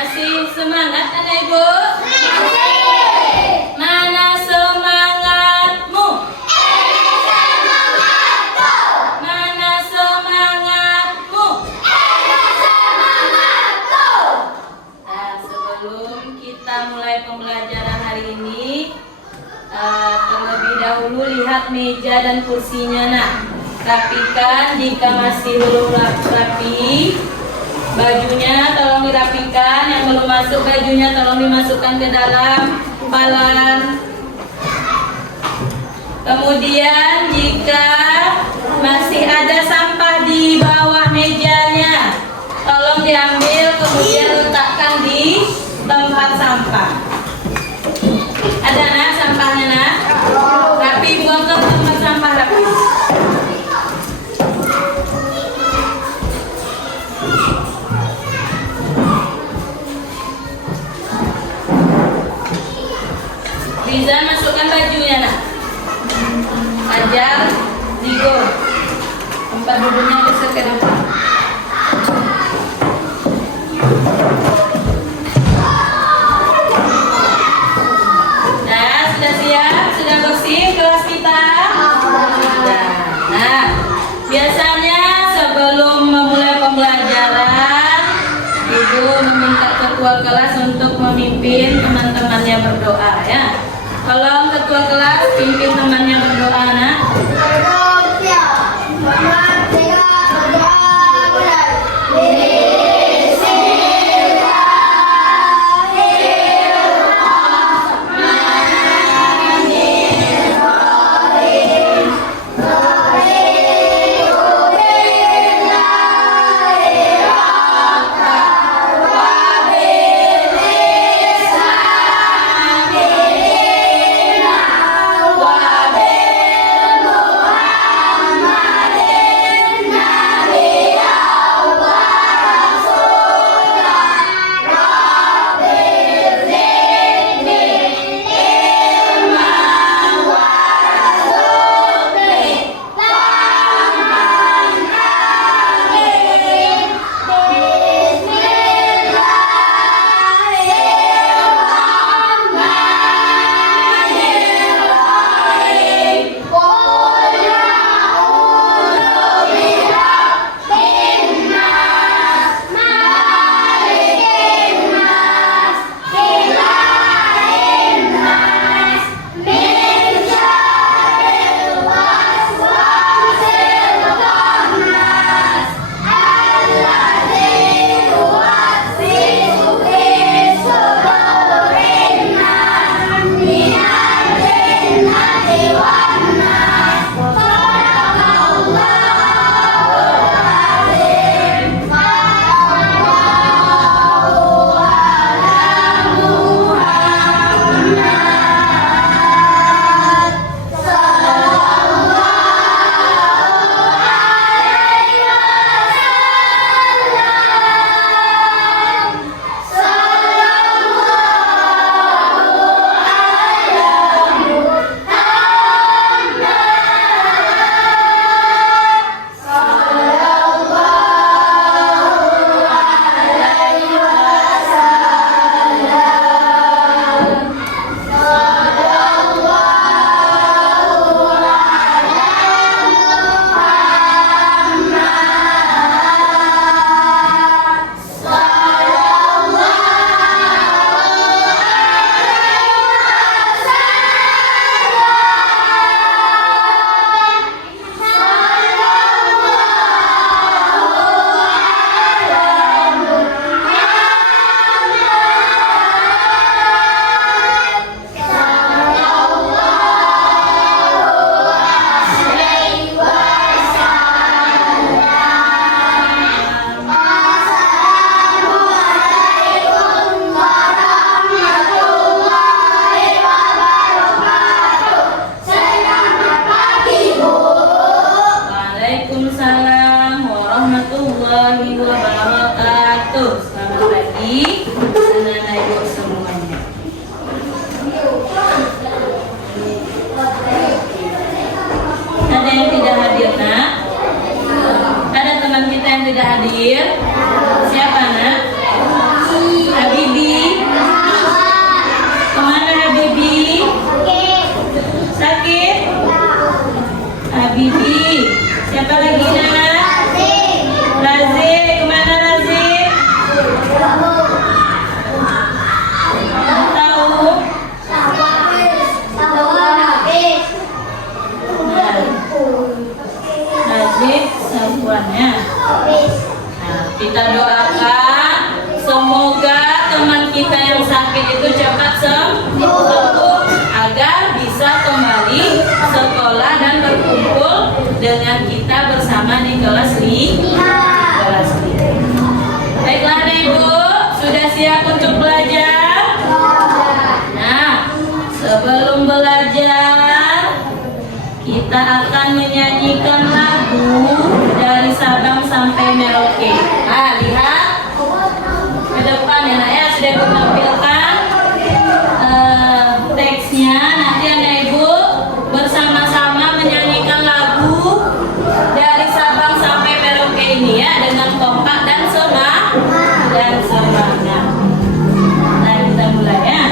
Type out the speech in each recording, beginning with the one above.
Masih semangat anak ibu? Mana semangatmu? Mana semangatmu? Dan sebelum kita mulai pembelajaran hari ini, terlebih dahulu lihat meja dan kursinya nak. Rapikan jika masih belum rapi. Bajunya tolong dirapikan, yang belum masuk bajunya tolong dimasukkan ke dalam balan. Kemudian jika masih ada sampah di bawah mejanya, tolong diambil kemudian letakkan di tempat sampah. Ada nak sampahnya nak? Rapi, buang ke tempat sampah rapi. Rizan masukkan bajunya nak. Ajar Zigo. Tempat duduknya geser ke depan. Nah, sudah siap? Sudah bersih kelas kita? Sudah. Nah, biasanya sebelum memulai pembelajaran, Ibu meminta ketua kelas untuk memimpin teman-temannya berdoa ya. Tolong ketua kelas pimpin temannya berdoa nak. kita yang sakit itu cepat sembuh agar bisa kembali sekolah dan berkumpul dengan kita bersama di kelas 5. Baiklah adik ibu, sudah siap untuk belajar? Nah, sebelum belajar kita akan menyanyikan lagu dari Sabang sampai Merauke. Nah, lihat ke depan ya nak ya, sudah aku tampilkan teksnya. Nanti anak ibu bersama-sama menyanyikan lagu dari Sabang sampai Merauke ini ya, dengan kompak dan semangat. Nah, kita mulai ya.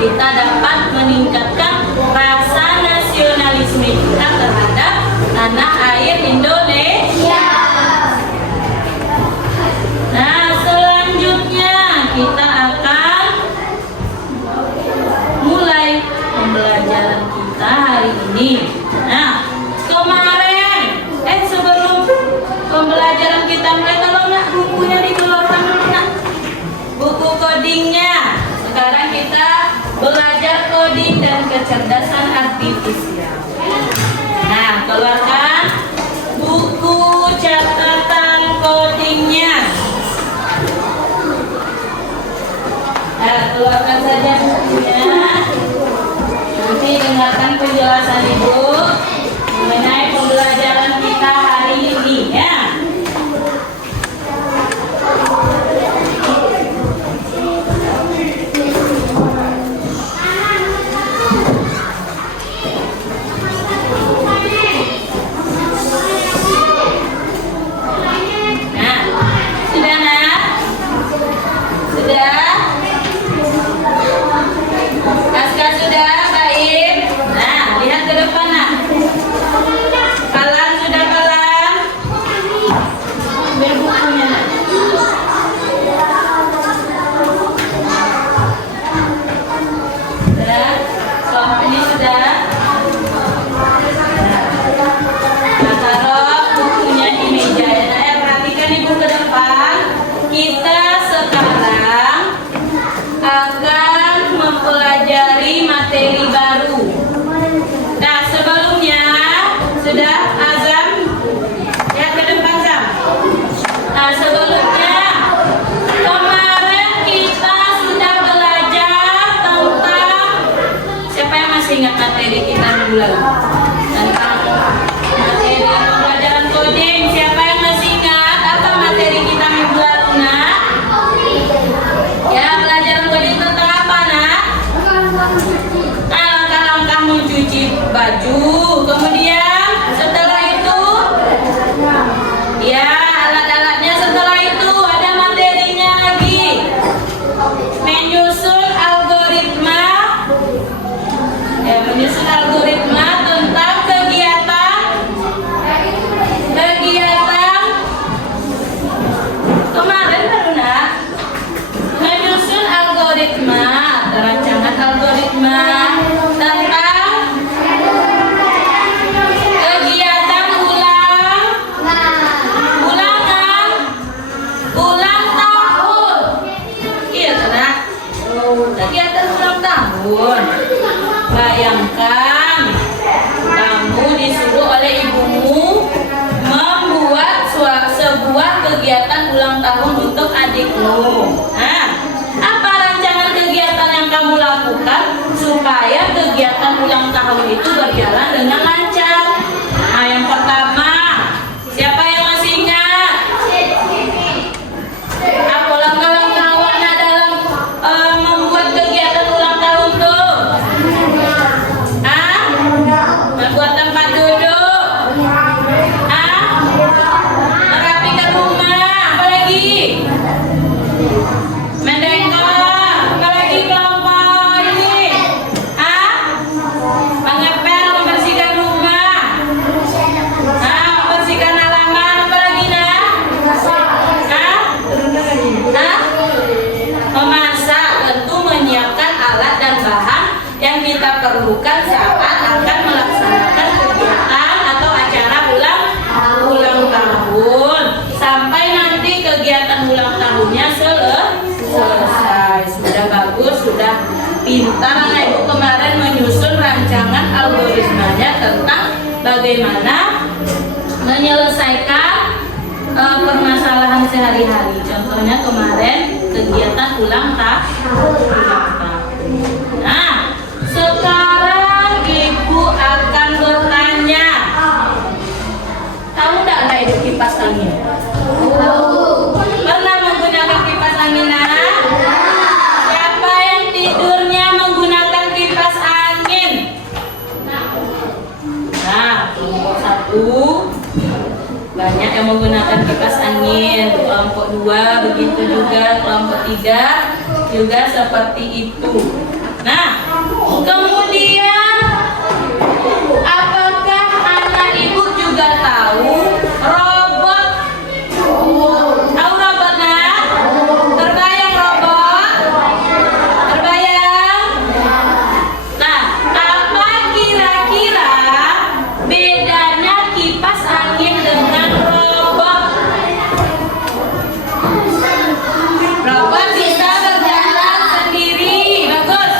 Kita dapat meningkatkan rasa nasionalisme kita terhadap tanah air Indonesia. Nah, selanjutnya kita akan mulai pembelajaran kita hari ini. Nah, kemarin sebelum pembelajaran kita mulai, tolong nak bukunya dikeluarkan dulu nak, buku codingnya. Sekarang kita belajar coding dan kecerdasan artifisial. Nah, keluarkan buku catatan codingnya. Nah, keluarkan saja bukunya. Nanti dengarkan penjelasan ibu mengenai pembelajaran kita hari ini ya. Ingat materi kita minggu lalu tentang materi pembelajaran coding. Siapa yang masih ingat apa materi kita minggu lalu nak? Ya, pelajaran coding tentang apa nak? Langkah-langkah mencuci baju. Kemudian setelah itu ya alat-alatnya. Setelah itu ada materinya lagi, menyusun algoritma supaya kegiatan ulang tahun itu berjalan dengan lancar. Nah, yang pertama, siapa yang masih ingat? Apa langkah-langkah awalnya dalam membuat kegiatan ulang tahun tuh? Membuat tempat duduk, merapikan rumah, apa lagi? Mendekor, apa lagi kelompok ini? Mengepel, membersihkan rumah, membersihkan halaman, apa lagi nak? Memasak, tentu menyiapkan alat dan bahan yang kita perlukan saat akan melaksanakan kegiatan atau acara ulang tahun sampai nanti kegiatan ulang tahunnya selesai. Sudah bagus, sudah pintar anak ibu kemarin menyusun rancangan algoritmanya tentang bagaimana menyelesaikan permasalahan sehari-hari. Contohnya kemarin kegiatan ulang tahun. Nah, sekarang ibu akan bertanya, tahu nggak anak ibu kipas angin? Pernah menggunakan kipas angin? Siapa yang tidurnya menggunakan kipas angin? Nah, kelompok 1 banyak yang menggunakan kipas angin, kelompok 2 begitu juga, kelompok 3 juga seperti itu. Nah, kemudian apakah anak ibu juga tahu robot? Tahu robot nak? Terbayang robot? Terbayang? Nah, apa kira-kira bedanya kipas angin dengan robot? Robot bisa berjalan sendiri, bagus.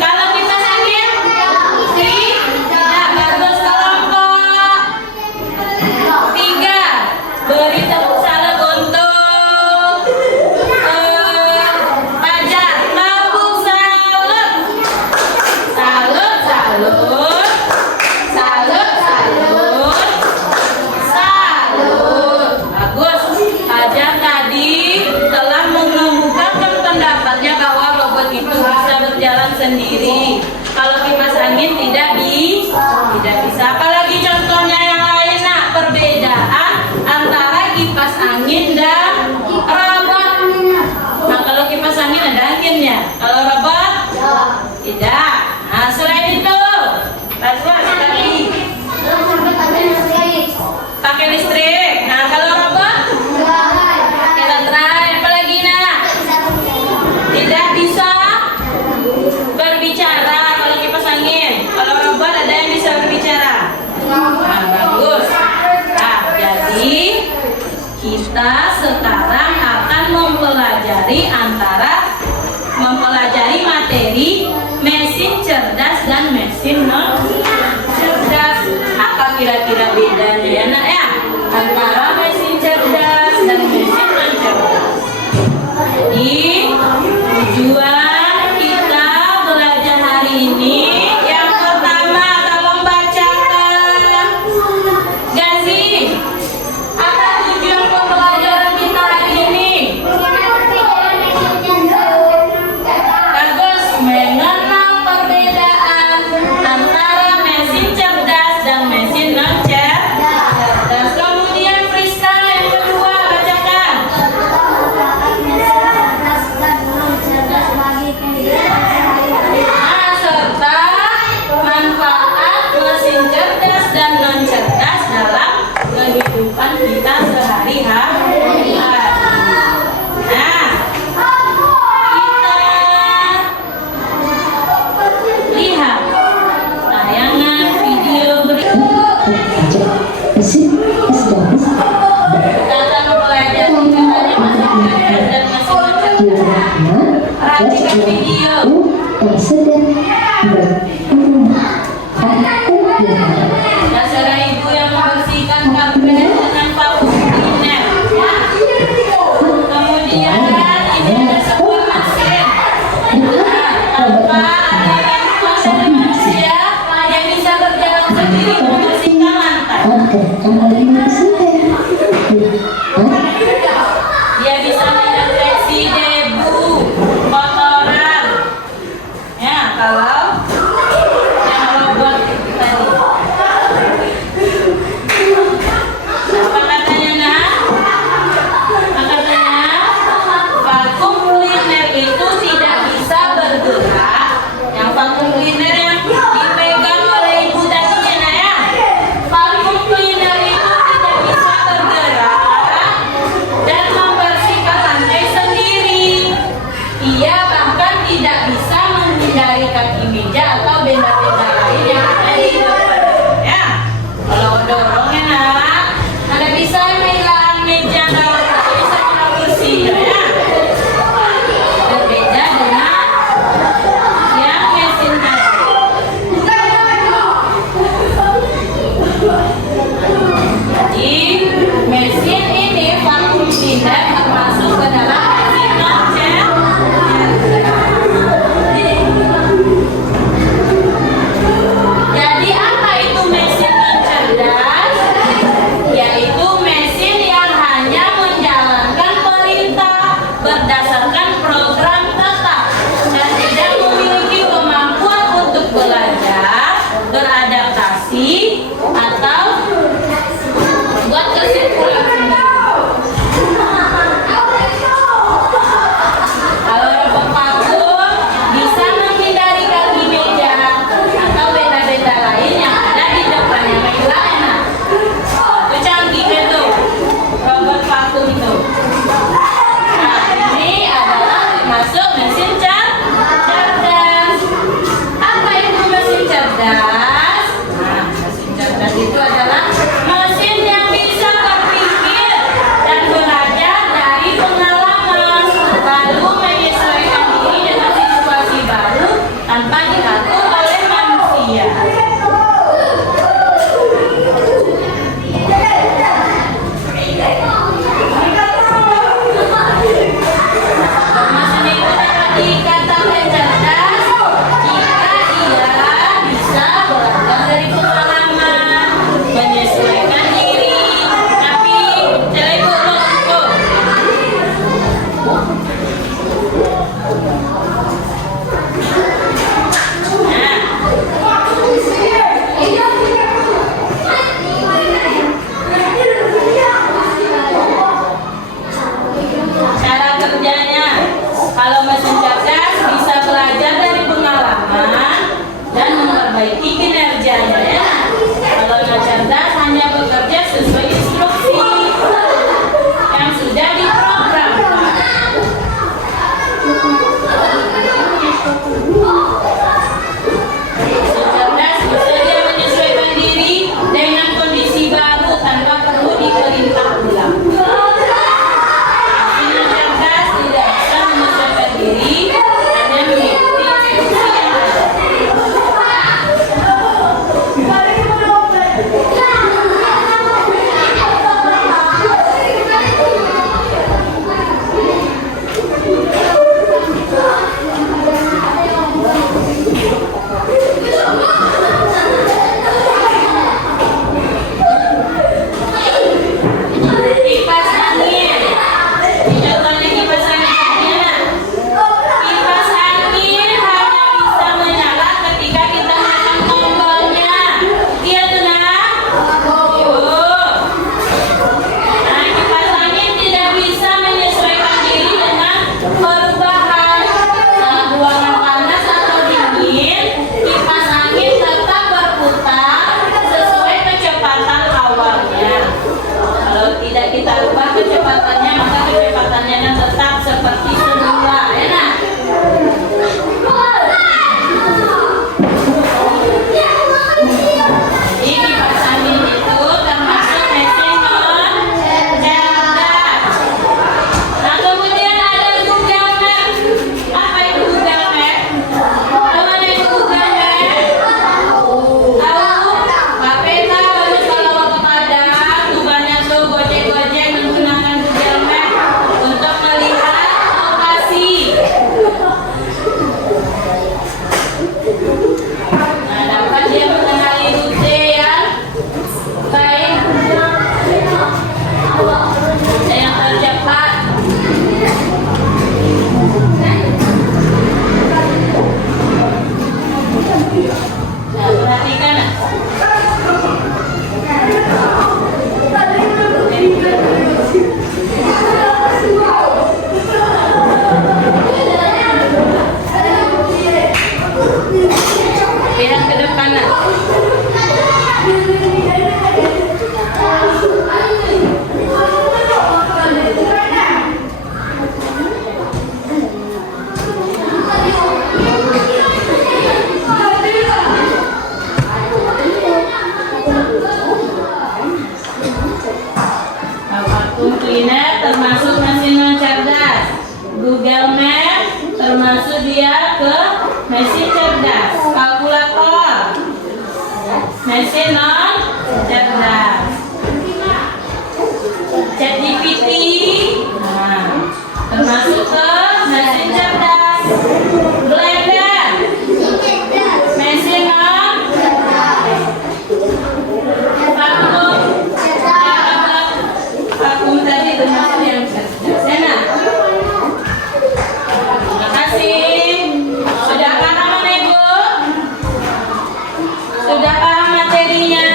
Kalau kipas angin, tidak bagus. Kelompok 3, beri tepuk salam untuk Fajar. Tepuk salut, salut, salut, salut, salut, salut. Bagus. Fajar tadi telah mengemukakan pendapatnya bahwa robot itu bisa berjalan sendiri. Kalau kipas angin tidak bisa. Apalagi contohnya yang lain nak, perbedaan antara kipas angin dan robot. Nah, kalau kipas angin ada anginnya, kalau robot tidak. Nah, selain itu, pakai listrik. Nah, kalau robot pakai baterai. Apalagi nak, tidak bisa berbicara kalau kipas angin. Kalau robot ada yang bisa berbicara. Nah, bagus. Nah, jadi kita sekarang akan mempelajari materi mesin cerdas dan mesin non cerdas. Apa kira-kira bedanya ya nak ya antara mesin cerdas dan mesin non cerdas? Jadi tujuan kita belajar hari ini yang pertama, tolong bacakan. Gazi, apa tujuan pembelajaran kita hari ini? meja atau benda-benda lain yang ada di depan. Ya, kalau dorongnya nak, Anda bisa menghilangkan meja atau bisa kursi ya. Berbeda dengan yang mesin tadi. Jadi mesin ini vakum cleaner termasuk ke dalam mesin non-cer. Jadi apa itu mesin non-cerdas? Yaitu mesin yang hanya menjalankan perintah berdasarkan program tetap dan tidak memiliki kemampuan untuk belajar, beradaptasi, atau buat kesimpulan sendiri. Kalau robot vakum bisa menghindari kaki meja atau benda-benda lain yang ada di depannya. Baiklah, enak. Itu canggihnya tuh robot vakum itu. Nah, ini adalah masuk mesin cerdas. Apa itu mesin cerdas? Nah, mesin cerdas itu adalah mesin yang bisa berpikir dan belajar dari pengalaman, lalu menyesuaikan diri dengan situasi baru tanpa diatur oleh manusia. Mesin itu dapat dikatakan cerdas jika ia bisa belajar dari pengalaman, menyesuaikan diri. Tapi teleponku. Cara kerjanya, kalau mesin cerdas bisa belajar dari pengalaman dan memperbaiki kinerjanya ya. Kalau non cerdas hanya bekerja sesuai instruksi yang sudah diprogramkan. Mesin cerdas bisa dia menyesuaikan diri dengan kondisi baru tanpa perlu diperintah ulang. Mesin cerdas tidak bisa menyesuaikan diri, hanya mengikuti instruksi yang ada. Kipas angin. Contohnya kipas angin. Kipas angin hanya bisa menyala ketika kita menekan tombolnya. Iya tuh nak? Nah, kipas angin tidak bisa menyesuaikan diri dengan perubahan ruangan panas atau dingin. Kipas angin tetap berputar sesuai kecepatan awalnya. Kalau tidak kita ubah kecepatannya, maka kecepatannya akan tetap seperti semula, ya nak? Jadi kipas angin itu termasuk mesin non-cerdas. Nah, kemudian ada Google Map. Apa itu Google Map? Tahu mana itu Google Map? Tahu? Tapi tahu kalau waktu Padang tuh banyak tuh gojek-gojek menggunakan Google Map untuk melihat lokasi. Nah, dapat dia mengenali rute yang baik, yang tercepat. Nah, perhatikan nak. Lihat ke depan nak. mesin non cerdas. ChatGPT, nah, termasuk ke mesin cerdas. Blender, mesin non vakum tadi termasuk yang cerdas. Enak. Terima kasih. Sudah paham mana Ibu? Sudah paham materinya?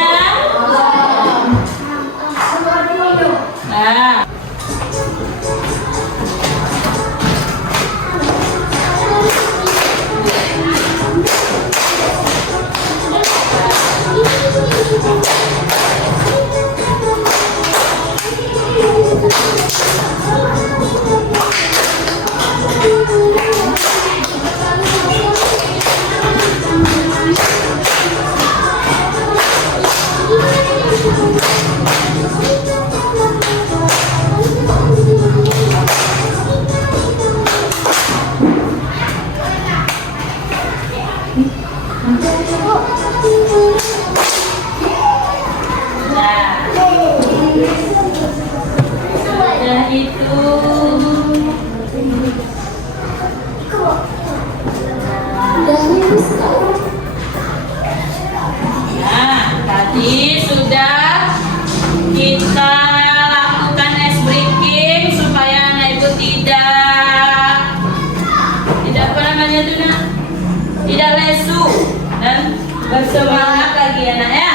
Nah. Sudah itu. Nah, tadi sudah kita lakukan ice breaking supaya anak Ibu tidak apa namanya itu nak? Tidak lesu dan bersemangat lagi anak ya.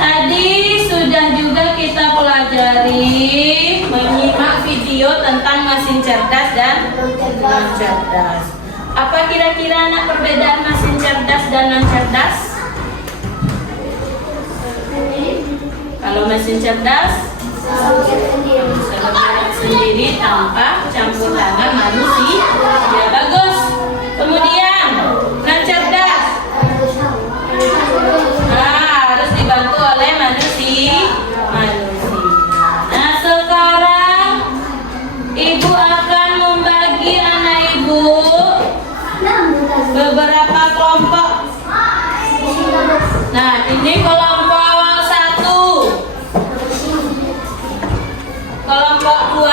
Tadi sudah juga kita pelajari menyimak video tentang mesin cerdas dan non cerdas. Apa kira-kira anak perbedaan mesin cerdas dan non cerdas? Kalau mesin cerdas bisa bergerak sendiri tanpa campur tangan manusia. Ya bagus. Kemudian non cerdas. Harus dibantu oleh manusia. Nah, sekarang Ibu akan membagi anak Ibu beberapa kelompok. Nah, ini kelompok 1, kelompok 2,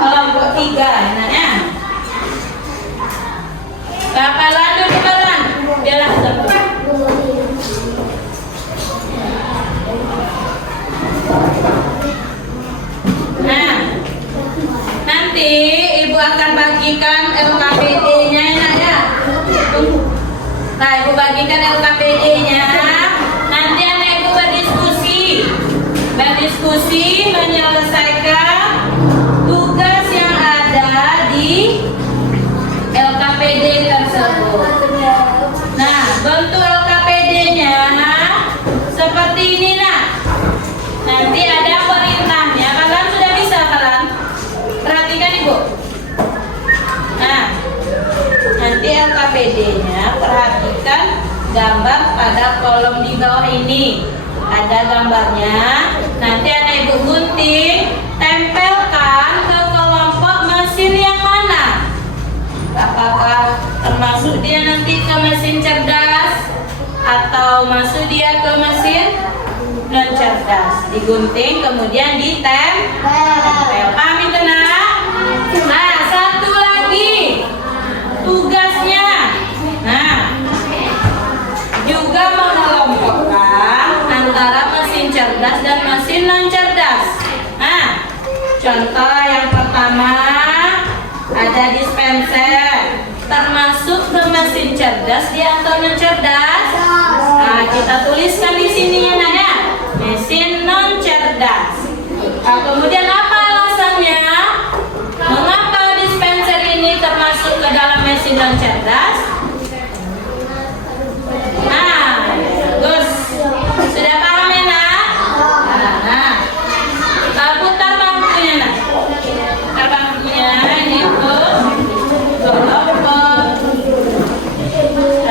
kelompok 3. Enaknya bakalan duduk bareng. Biarlah satu. Nah, nanti Ibu akan bagikan LKPD-nya enak ya. Nah, Ibu bagikan LKPD-nya. Nanti anak Ibu berdiskusi menyelesaikan tugas yang ada di LKPD tersebut. Nah, bentuk LKPD-nya seperti ini nak. Nanti ada perintahnya. Kalian sudah bisa kalian? Perhatikan Ibu. Nah, nanti LKPD-nya perhatikan gambar pada kolom di bawah ini. Ada gambarnya. Nanti anak Ibu gunting, tempelkan ke kelompok mesin yang mana? Apakah termasuk dia nanti ke mesin cerdas atau masuk dia ke mesin non cerdas? Digunting kemudian ditempel. Paham itu nak? Nah, satu lagi tugasnya. Nah, juga mengelompokkan antara mesin cerdas dan mesin non cerdas. Nah, contoh yang pertama ada dispenser, termasuk ke mesin cerdas dia atau non cerdas? Nah, kita tuliskan di sini ya nak ya, mesin non cerdas. Nah, kemudian apa alasannya? Mengapa dispenser ini termasuk ke dalam mesin non cerdas? Nah, bagus. Sudah paham ya nak? Nah, kita putar bangkunya nak. Putar bangkunya ini tuh. Kelompok 1, 2,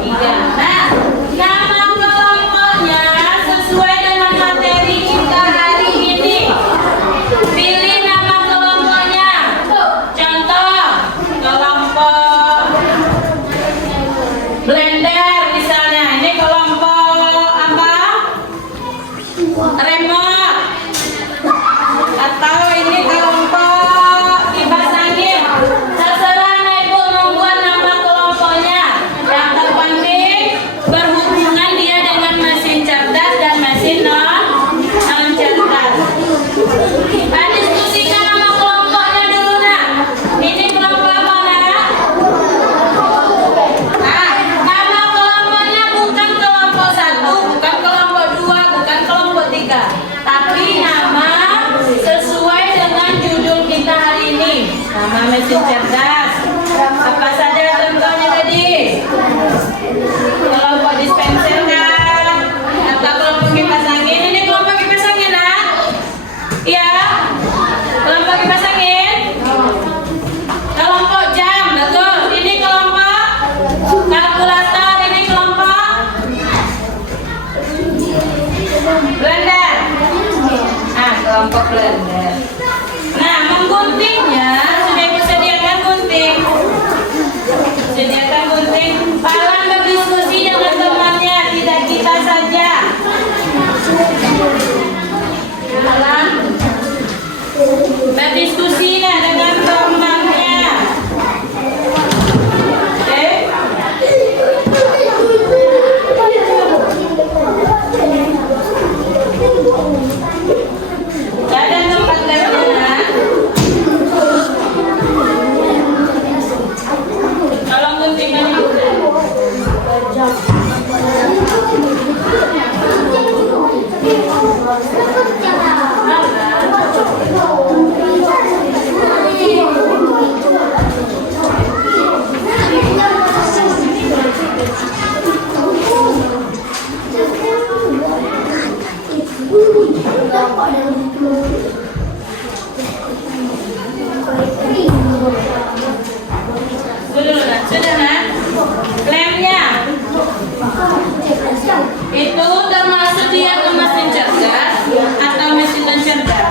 3. Nah, nama kelompoknya sesuai dengan materi kita hari ini. mesin cerdas. Apa saja contohnya tadi? Kelompok dispenser kan? Atau kelompok kipas angin? Ini kelompok kipas angin kan? Iya. Kelompok kipas angin. Kelompok jam, betul. Ini kelompok kalkulator. Ini kelompok blender. Ah, kelompok blender. Nah, mengguntingnya sudah ibu sediakan gunting. Sediakan gunting. Palang berdiskusi dengan temannya, tidak kita saja. Palang berdiskusi dengan temannya. Oke? Ada tempat lemnya. Tolong guntingnya juga. Sudah kan? Lemnya itu termasuk dia ke mesin cerdas atau mesin non cerdas?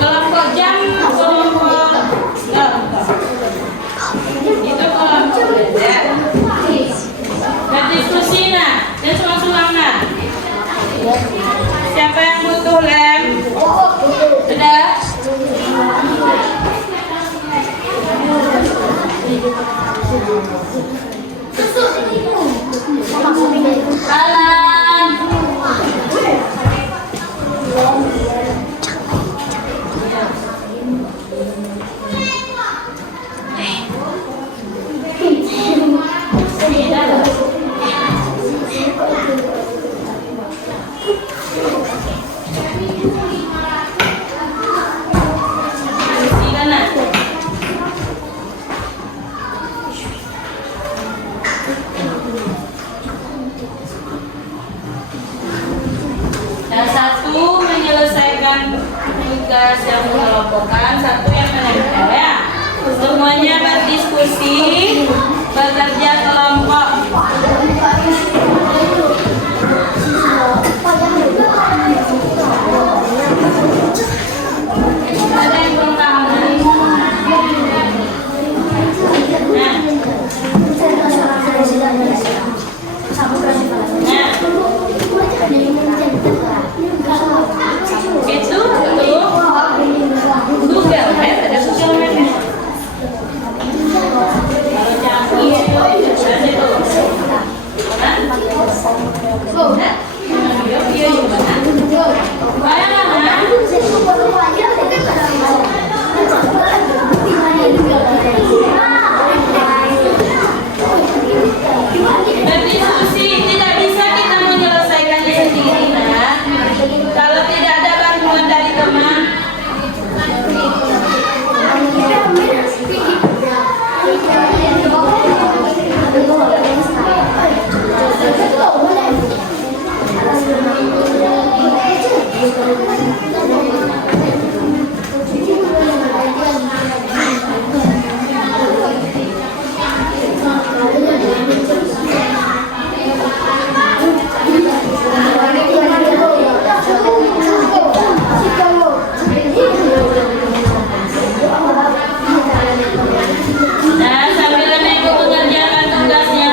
Kelompok jam, kelompok itu kelompok belajar. Berdiskusi nah, dan semangat. Siapa yang butuh lem? Sudah? Alam. Yang satu menyelesaikan tugas yang mengelompokkan, satu yang menempel ya. Semuanya berdiskusi, bekerja kelompok. Ada yang belum paham? Itu Google Map, ada Google Map ya? Kalau berdiskusi tidak bisa kita menyelesaikannya sendiri, nah. Kalau tidak ada bantuan dari teman. Nah, sambil ibu mengerjakan tugasnya,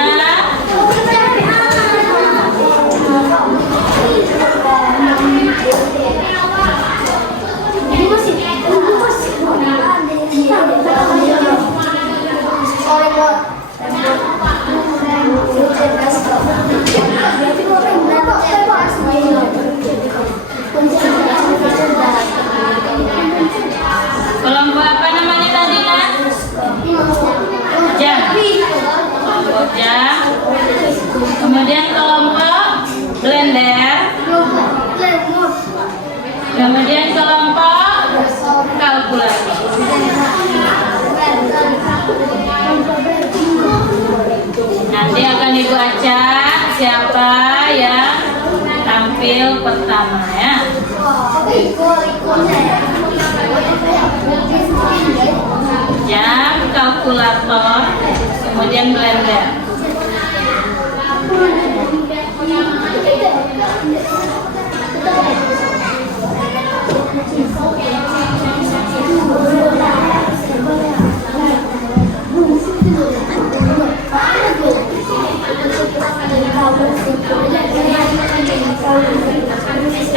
kelompok apa namanya tadi, Nak? Jam. Kelompok jam. Kemudian kelompok blender. Kemudian kelompok kalkulator. Nanti akan dibaca siapa yang tampil pertama ya. Jam, kalkulator, kemudian blender.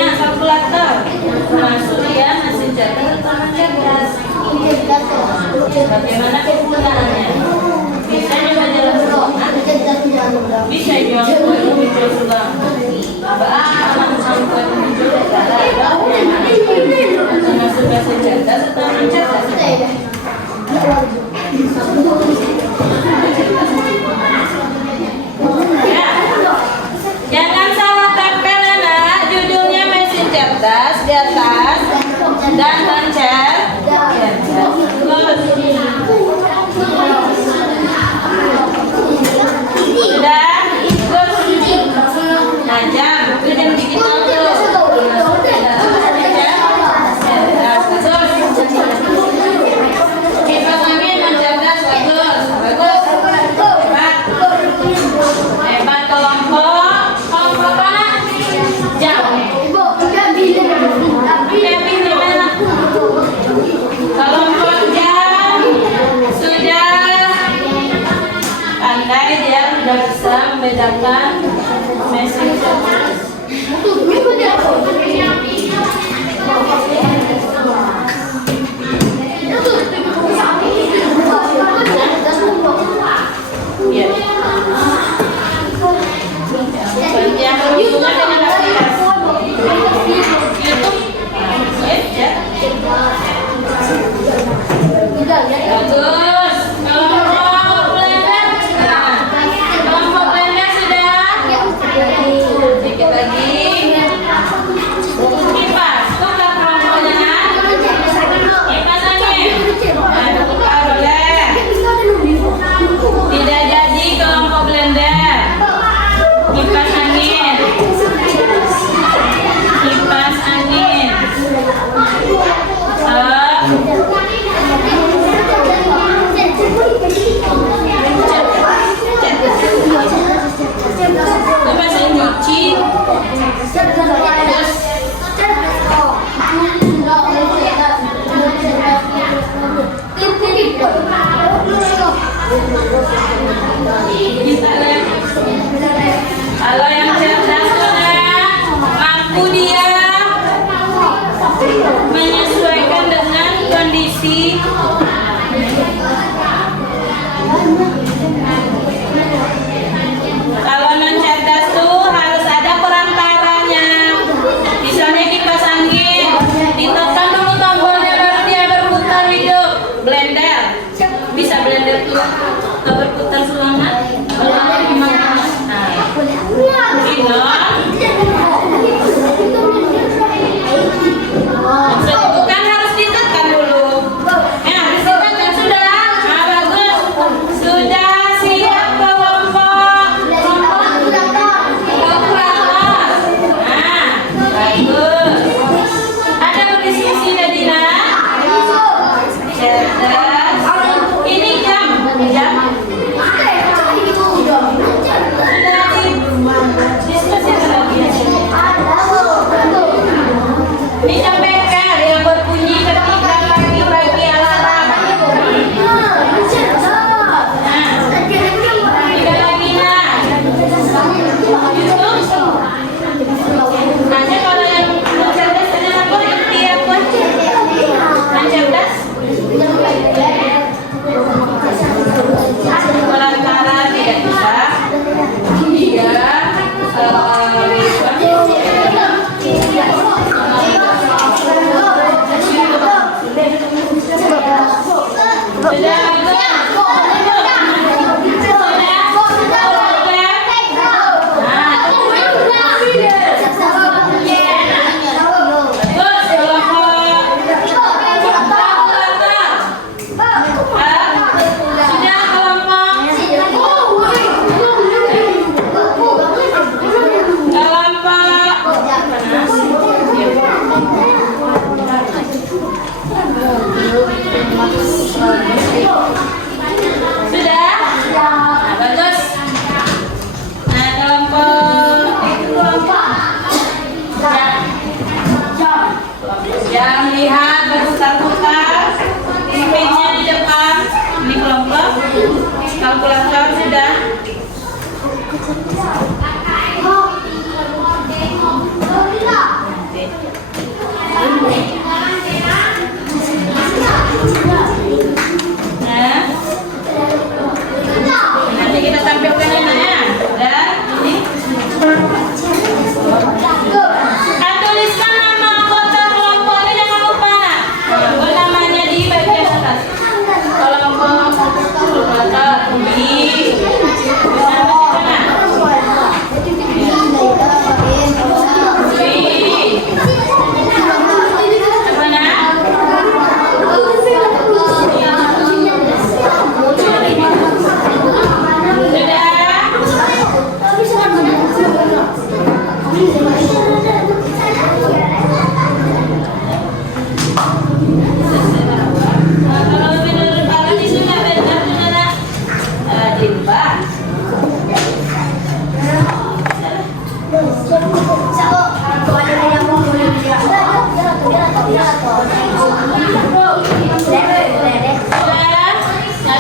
Nah, kalkulator masuk ya, mesin cetak atau cerdas. Bagaimana penggunaannya? Bisa juga jalan sekolah, bisa jual kue, bisa juga sampai muncul masuk mesin cerdas atau mencerdas. Ya, jangan salah tempel anak. Judulnya mesin cerdas di atas dan mencer. Sudah, nah jam itu jam digital tuh. Kipas angin mencerdas bagus, bagus, hebat kelompok mana? Jam. Kelompok jam sudah pandai dia sudah bisa membedakan mesin cerdas. Ya. Yang berhubungan dengan aplikasi YouTube, ya. Bagus. Kelompok blender. Nah, kelompok blender sudah. Sedikit lagi. Kipas. Tukar kelompoknya. Kipas angin. Nah, tukar boleh. Tidak jadi kelompok blender. Kipas angin. Kipas angin. Coba saya nyuci. Kalau yang cerdas mampu dia menyesuaikan dengan kondisi. Kalau non cerdas tuh harus ada perantaranya. Misalnya kipas angin, ditekan dulu tombolnya baru dia berputar hidup. Blender, bisa blender tuh berputar selama. Bukan harus ditekan dulu. Ya, Jam lihat berputar-putar. Speednya di depan. Ini kelompok. Kalkulator sudah. Nanti kita tampilkan ya. Dan ini. Tuliskan nama anggota kelompoknya, jangan lupa. Namanya di bagian atas. Kelompok kalkulator di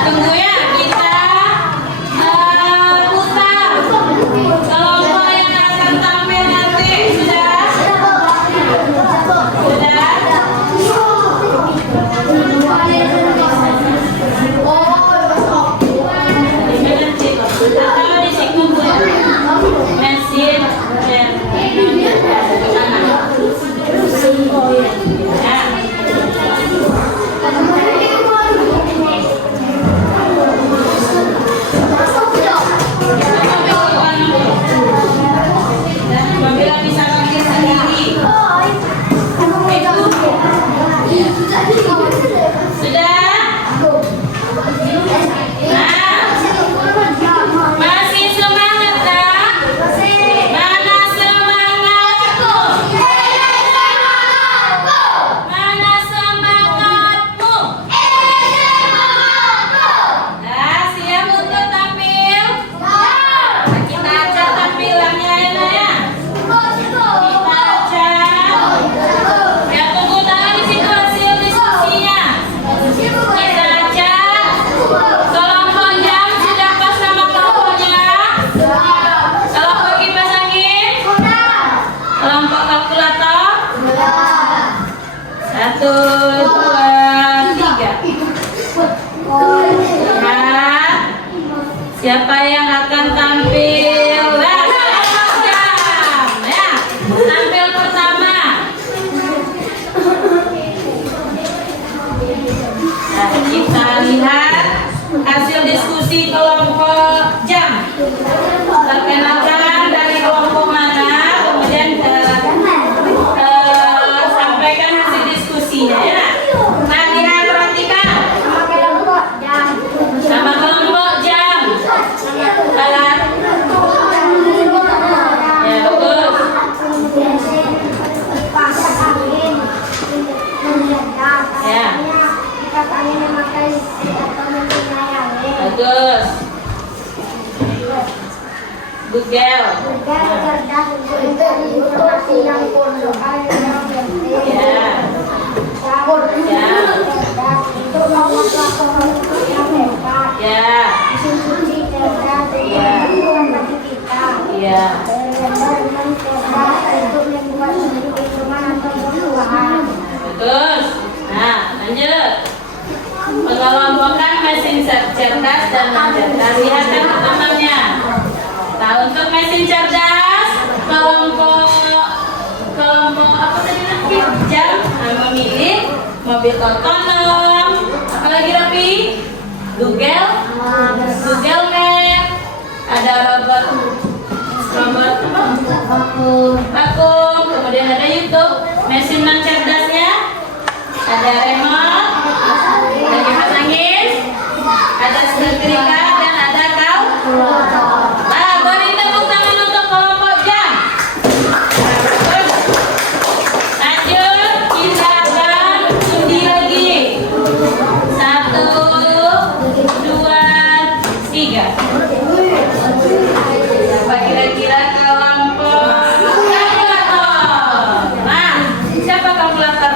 tunggu ya, kita putar kelompok yang akan tampil nanti. Sudah? Kalau disinggung mesin siapa yang akan tampil? Ya, tampil pertama. Nah, kita lihat hasil diskusi kelompok jam. Perkenalkan dari kelompok mana, kemudian sampaikan hasil diskusinya ya. Nah, lihat perhatikan. Sama kelompok jam. Salah. Ya, bagus. Ya. Bagus. Good girl. Ya. Ya. Ya. Bagus. Nah, lanjut. Mengelompokan mesin cerdas dan non-cerdas. Lihatkan pertamanya. Nah, untuk mesin cerdas, kelompok apa tadi lagi? Jam memilih mobil otonom. Apalagi Rafi? Google Map. Ada robot vakum. Kemudian ada YouTube. Mesin non cerdasnya ada remote, ada kipas angin, ada setrika dan ada kalkulator. Nah, beri tepuk tangan untuk kelompok jam. Lanjut, kita akan undi lagi. 1, 2, 3. Siapa kira-kira kelompok kalkulator? Nah, siapa kalkulator?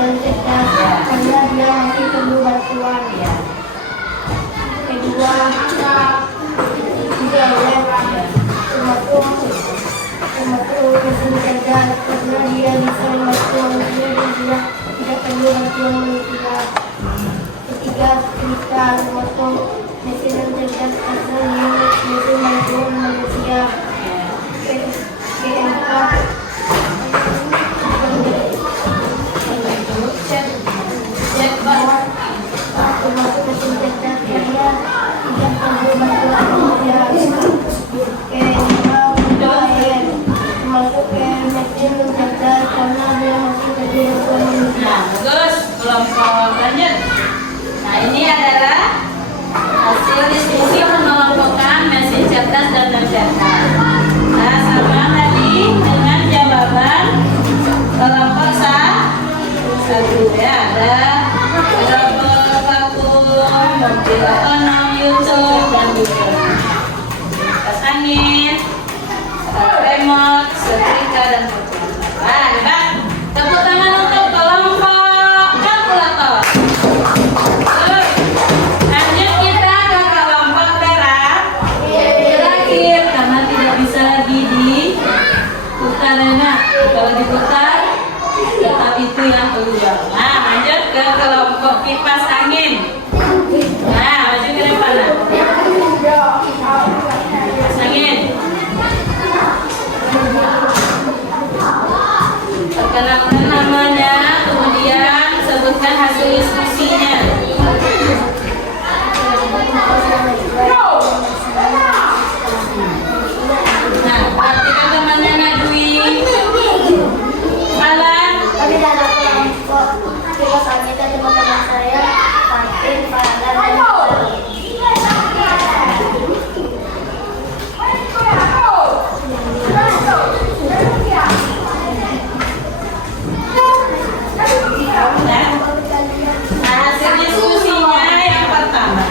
dan cerdas karena dia masih perlu bantuan. Ya. Kedua, dia termasuk mesin cerdas karena dia bisa membantu manusia dan dia tidak perlu bantuan manusia. Ketiga, kita termasuk mesin yang cerdas karena dia bisa bantuan manusia. Keempat, termasuk mesin cerdas karena tidak perlu bantuan manusia. Termasuk mesin cerdas karena dia masih perlu bantuan manusia. Nah, bagus. Kelompok lanjut. Nah, ini adalah hasil diskusi mengelompokkan mesin cerdas dan non cerdas. Nah, sama tadi dengan jawaban kelompok satu ya, ada kelompok vakum, mobil otonom, YouTube, dan Google. Kipas angin, remote, setrika, dan kalkulator. Nah, hebat. Tepuk tangan untuk kelompok kalkulator. Lanjut kita ke kelompok terakhir karena tidak bisa lagi diputar enak. Kalau diputar tetap itu yang keluar. Nah, lanjut ke kelompok kipas angin. Nah, maju ke depan. Nah. Kipas angin. Perkenalkan namanya, kemudian sebutkan hasil diskusinya. Nah, artikan temannya Nadwi. Alan. Kami dalam kelompok kipas angin dan teman-teman saya, Fatin, Farhan, dan Hasil diskusinya yang pertama,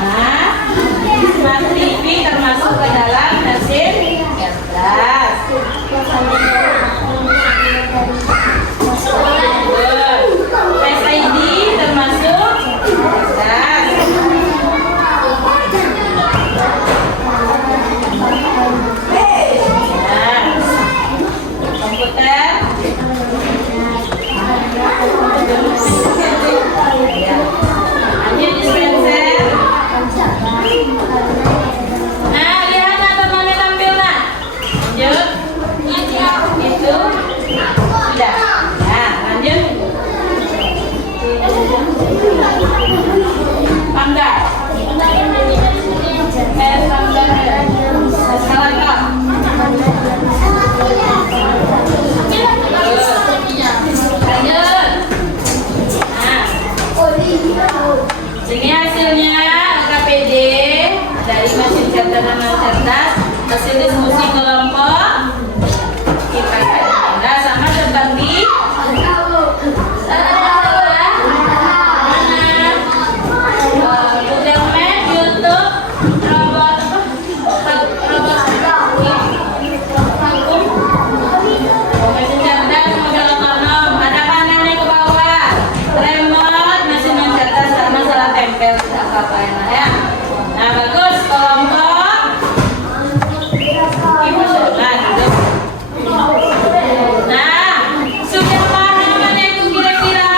Smart TV termasuk ke dalam mesin cerdas. Face ID termasuk cerdas. Komputer. Lanjut dispenser. Nah, lihat teman-teman tampil nah. Lanjut. Itu sudah. Nah, lanjut. Panggar. Panggar. Eskalator. Ini hasilnya KPD dari mesin cerdas dan non cerdas, hasil diskusi kelompok kita ada sama seperti Google Map, YouTube, robot vakum, mesin cerdas, mobil otonom, ada panelnya ke bawah, remote, mesin non cerdas karena salah tempel tidak apa-apa enak ya. Nah, bagus kelompok kipas angin. Nah, sudah paham mana itu kira-kira?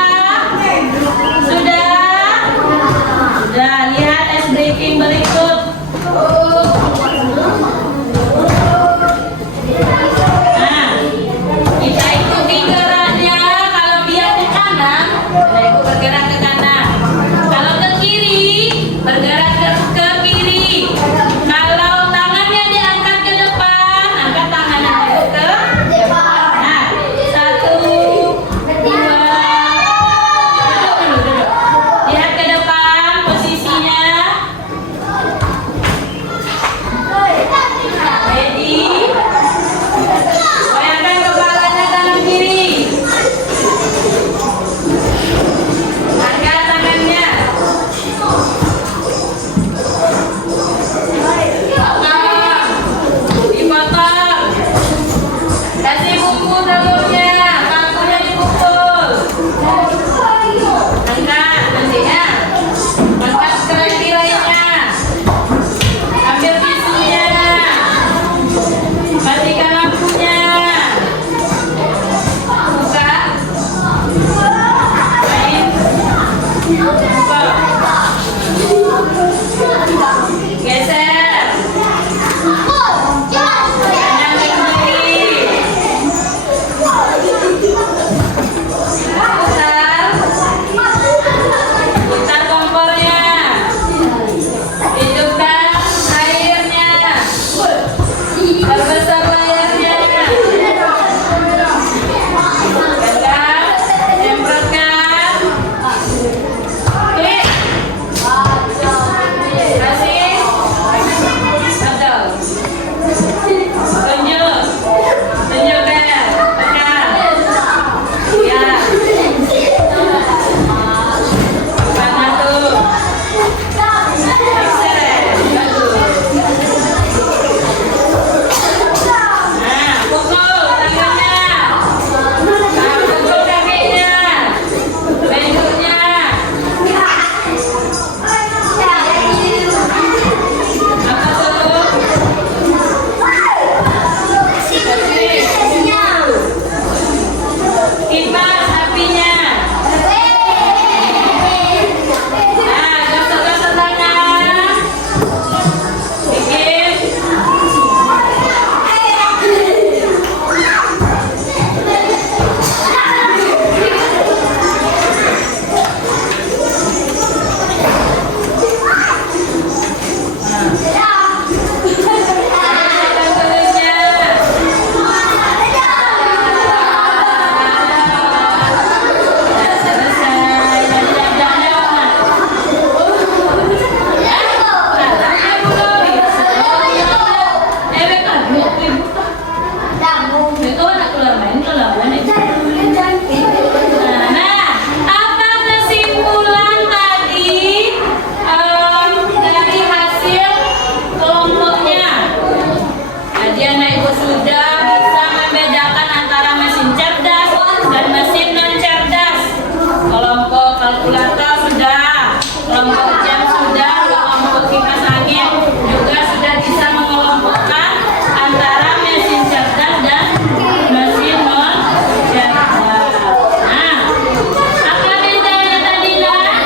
Sudah? Sudah, lihat es briefing berikut. Nah, kita ikuti geraknya. Kalau dia ke kanan, kita ikut bergerak ke kanan. Kalau ke kiri, bergerak ke kiri. Kalau tangannya diangkat ke depan, angkat tangannya ke depan. Nah, 1, 2, duduk. Lihat ke depan posisinya. Ready? Goyangkan kepalanya kanan kiri. Angkat tangannya. kalkulator sudah, kelompok jam sudah, kelompok kipas angin juga sudah bisa mengelompokkan antara mesin cerdas dan mesin non cerdas. Nah, apa bedanya tadi nak?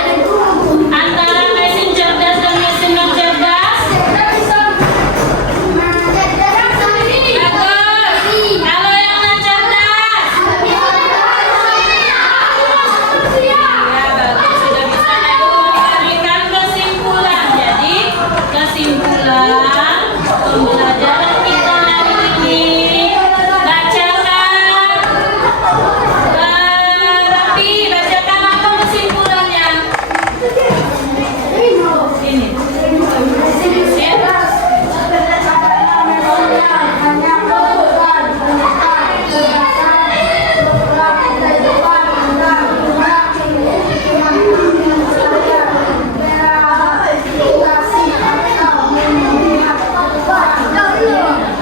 Antara mesin cerdas dan mesin non cerdas? Bagus. Kalau yang non cerdas, ya bagus, sudah bisa memberikan kesimpulan. Jadi kesimpulan pembelajaran kita hari ini, bacakan rapi, bacakan apa kesimpulannya? Sini.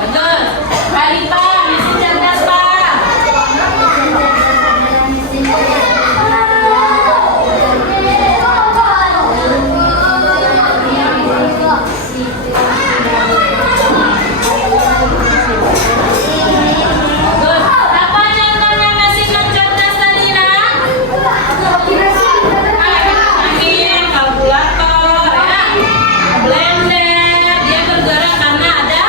Bagus. Kali Pak, mesin cerdas Pak. Bagus. Apa contohnya mesin non cerdas tadi nak? Angin, kalkulator, ya. Blender, dia bergerak karena ada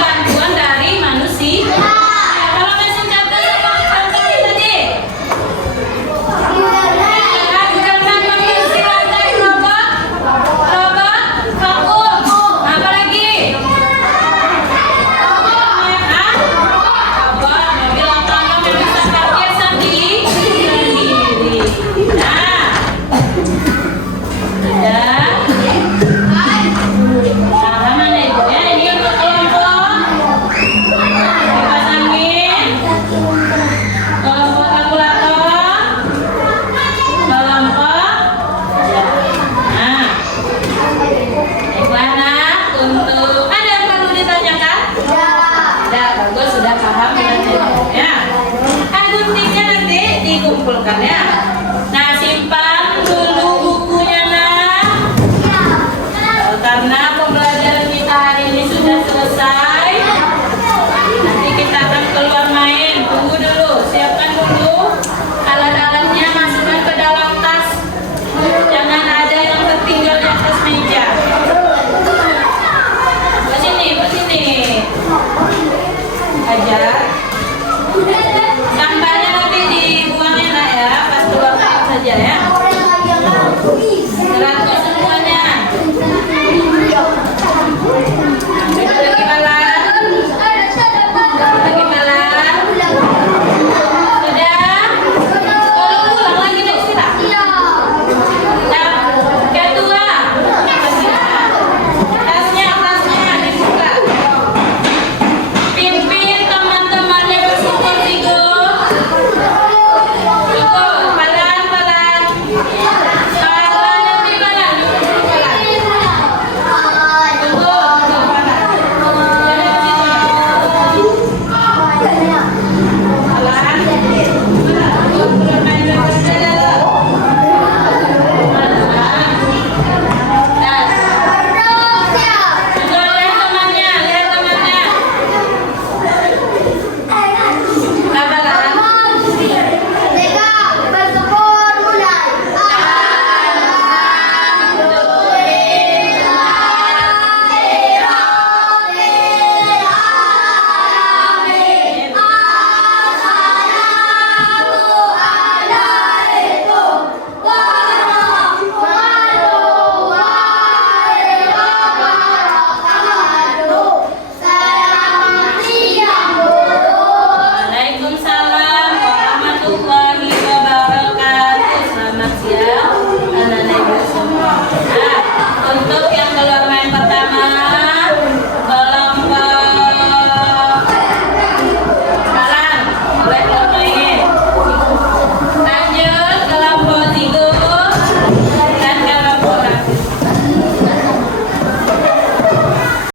bantuan dari manusia. Kalau mesin cerdas apa contohnya tadi? Bukan manusia, lantai robot, vakum. Apa lagi? Robot, mobil otonom yang bisa parkir sendiri. Nah, sudah. Paham mana itu ya? Ini untuk kelompok kipas angin, kelompok kalkulator, kelompok. Nah, baiklah nak, untuk ada yang perlu ditanyakan? Tidak, bagus, sudah paham ya. Guntingnya nanti dikumpulkan ya.